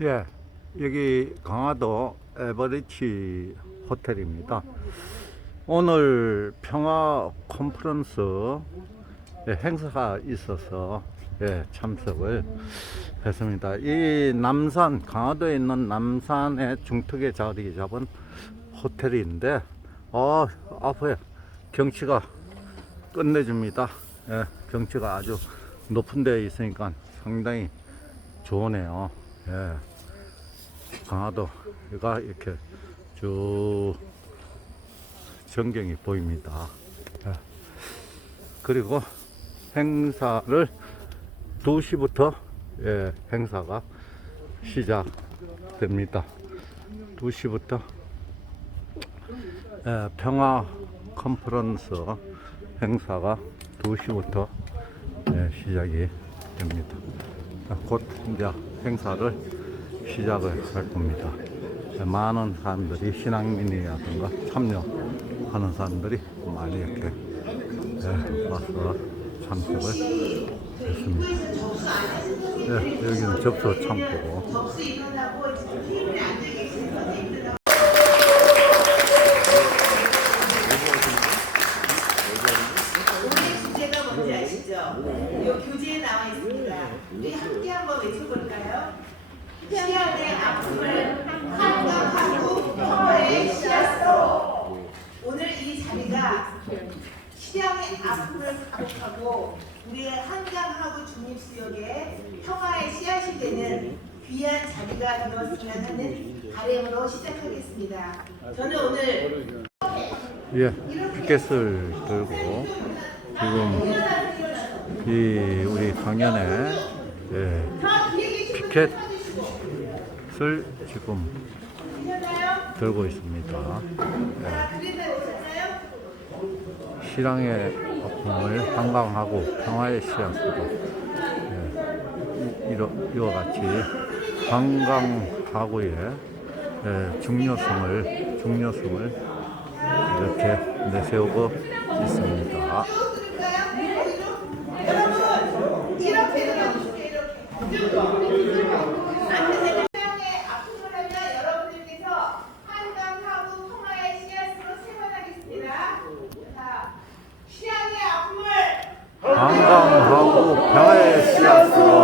예, 여기 강화도 에버리치 호텔입니다. 오늘 평화 컨퍼런스 예, 행사가 있어서 예, 참석을 했습니다. 이 남산, 강화도에 있는 남산의 중턱에 자리 잡은 호텔인데, 어, 앞에 경치가 끝내줍니다. 예, 경치가 아주 높은 데에 있으니까 상당히 좋으네요. 예. 강화도가 이렇게 쭉 전경이 보입니다. 예. 그리고 행사를 2시부터 예, 행사가 시작됩니다. 2시부터 예, 평화 컨퍼런스 행사가 2시부터 예, 시작이 됩니다. 곧 이제 행사를 시작을 할 겁니다. 예, 많은 사람들이 신앙민이라든가 참여하는 사람들이 많이 이렇게 예, 와서 참석을 했습니다. 예, 여기는 접수 창고고 이 교재에 나와 있습니다. 우리 함께 한번 외쳐볼까요? 시간의 아픔을 한강하고 평화의 씨앗으로 오늘 이 자리가 시량의 아픔을 극복하고 우리의 한강하고 중립수역의 평화의 씨앗이 되는 귀한 자리가 되었으면 하는 바람으로 시작하겠습니다. 저는 오늘 예, 피켓을 들고 지금 이 우리 강연에 예, 피켓을 지금 들고 있습니다. 예, 실황의 아픔을 한강하고 평화의 씨앗으로 예, 이러, 이와 같이 한강하고의 예, 중요성을 중요성을 이렇게 내세우고 있습니다. 行当好，漂亮，吓死！